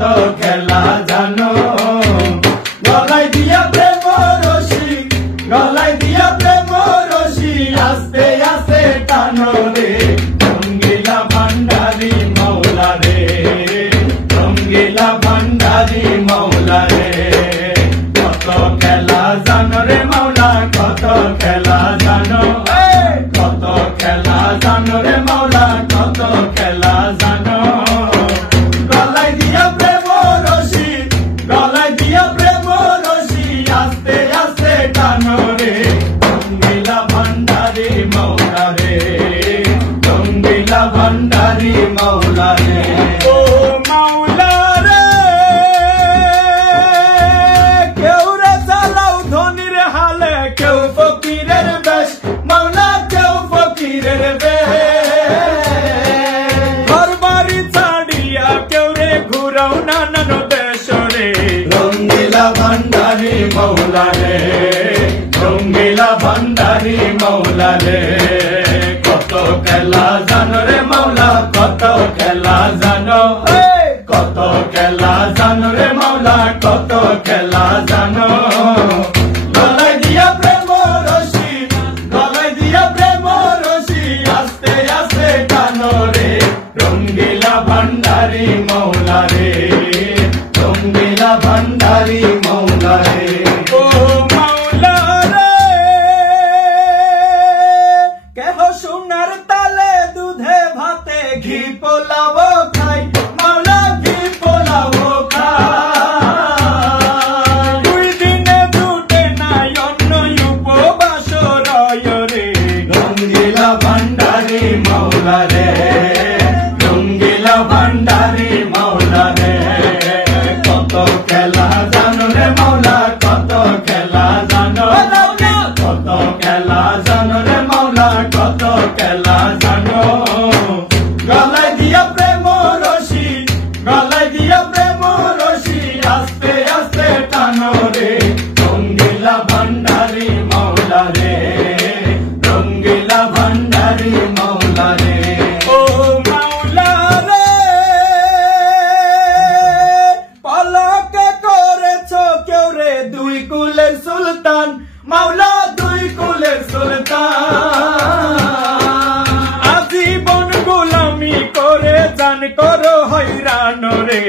কত খেলা জানো গলায় দিয়া প্রেম রশি গলায় দিয়া প্রেম রশি আস্তে আস্তে টানো রে রঙ্গিলা ভান্ডারি মৌলা রে রঙ্গিলা ভান্ডারি মৌলা রে কত খেলা জানো রে মৌলা কত খেলা জানো কত খেলা জানো রে মৌলা কত খেলা জানো গলায় দিয়া প্রেম রশি গলায় দিয়া প্রেম রশি আস্তে আস্তে টানো রে রঙ্গিলা ভান্ডারি মৌলা রে রঙ্গিলা ভান্ডারি মৌলা রে ও মৌলা রে কেউ রে চালাও ধনির হালে কেউ ফকিরের বেশ মৌলা কেউ ফকিরের বেশ ঘর বাড়ি ছাড়িয়া কেউ রে ঘুরাও নানান দেশ রে রঙ্গিলা ভান্ডারি মৌলা রে রঙ্গিলা ভান্ডারি মৌলা রে কত খেলা জানো রে মৌলা কত খেলা জানো কত খেলা জানো রে মৌলা কত খেলা জানো গলায় দিয়া প্রেম রশি গলায় দিয়া প্রেম রশি আস্তে আস্তে টানো রে রঙ্গিলা ভান্ডারি মৌলা রে রঙ্গিলা ভান্ডারি মৌলা রে ও মৌলা রে কেহ সোনার তালে দুধে ভাতে ঘি পোলাও খাই মৌলা ঘি পোলাও খাই দুই দিনে দুটে নাই অন্য উপবাস রয় রে রঙ্গিলা ভান্ডারি মৌলা রে রঙ্গিলা ভান্ডারি মৌলা রে কত খেলা জানো রে মৌলা কত খেলা জানো কত খেলা জানো রে মৌলা কত খেলা জানো গলায় দিয়া প্রেম রশি গলায় দিয়া প্রেম রশি আস্তে আস্তে টানো রে রঙ্গিলা ভান্ডারি মৌলা রে রঙ্গিলা ভান্ডারি মৌলা রে ও মৌলা রে পলকে করেছ কেউ রে দুই কুলের সুলতান মৌলা দুই কুলের সুলতান আজীবন গোলামি করে জান করো হইরান রে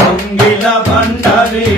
রঙ্গিলা ভান্ডারি